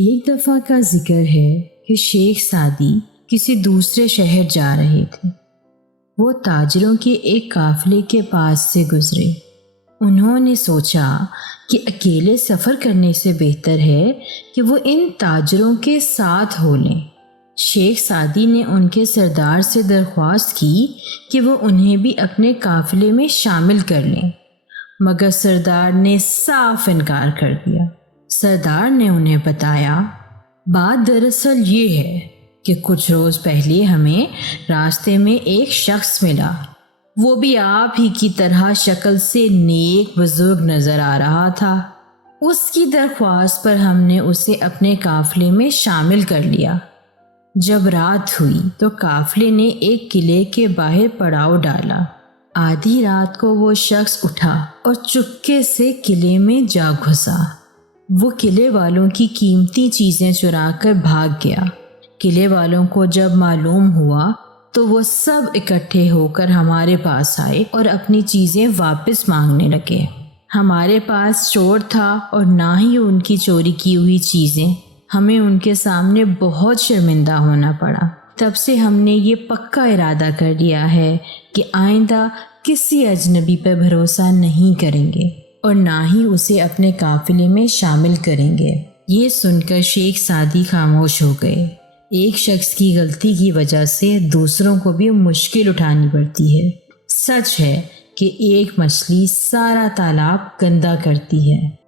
ایک دفعہ کا ذکر ہے کہ شیخ سعدی کسی دوسرے شہر جا رہے تھے۔ وہ تاجروں کے ایک قافلے کے پاس سے گزرے۔ انہوں نے سوچا کہ اکیلے سفر کرنے سے بہتر ہے کہ وہ ان تاجروں کے ساتھ ہو لیں۔ شیخ سعدی نے ان کے سردار سے درخواست کی کہ وہ انہیں بھی اپنے قافلے میں شامل کر لیں، مگر سردار نے صاف انکار کر دیا۔ سردار نے انہیں بتایا، بات دراصل یہ ہے کہ کچھ روز پہلے ہمیں راستے میں ایک شخص ملا، وہ بھی آپ ہی کی طرح شکل سے نیک بزرگ نظر آ رہا تھا۔ اس کی درخواست پر ہم نے اسے اپنے قافلے میں شامل کر لیا۔ جب رات ہوئی تو قافلے نے ایک قلعے کے باہر پڑاؤ ڈالا۔ آدھی رات کو وہ شخص اٹھا اور چپکے سے قلعے میں جا گھسا۔ وہ قلعے والوں کی قیمتی چیزیں چرا کر بھاگ گیا۔ قلعے والوں کو جب معلوم ہوا تو وہ سب اکٹھے ہو کر ہمارے پاس آئے اور اپنی چیزیں واپس مانگنے لگے۔ ہمارے پاس چور تھا اور نہ ہی ان کی چوری کی ہوئی چیزیں۔ ہمیں ان کے سامنے بہت شرمندہ ہونا پڑا۔ تب سے ہم نے یہ پکا ارادہ کر لیا ہے کہ آئندہ کسی اجنبی پر بھروسہ نہیں کریں گے اور نہ ہی اسے اپنے قافلے میں شامل کریں گے۔ یہ سن کر شیخ سعدی خاموش ہو گئے۔ ایک شخص کی غلطی کی وجہ سے دوسروں کو بھی مشکل اٹھانی پڑتی ہے۔ سچ ہے کہ ایک مچھلی سارا تالاب گندا کرتی ہے۔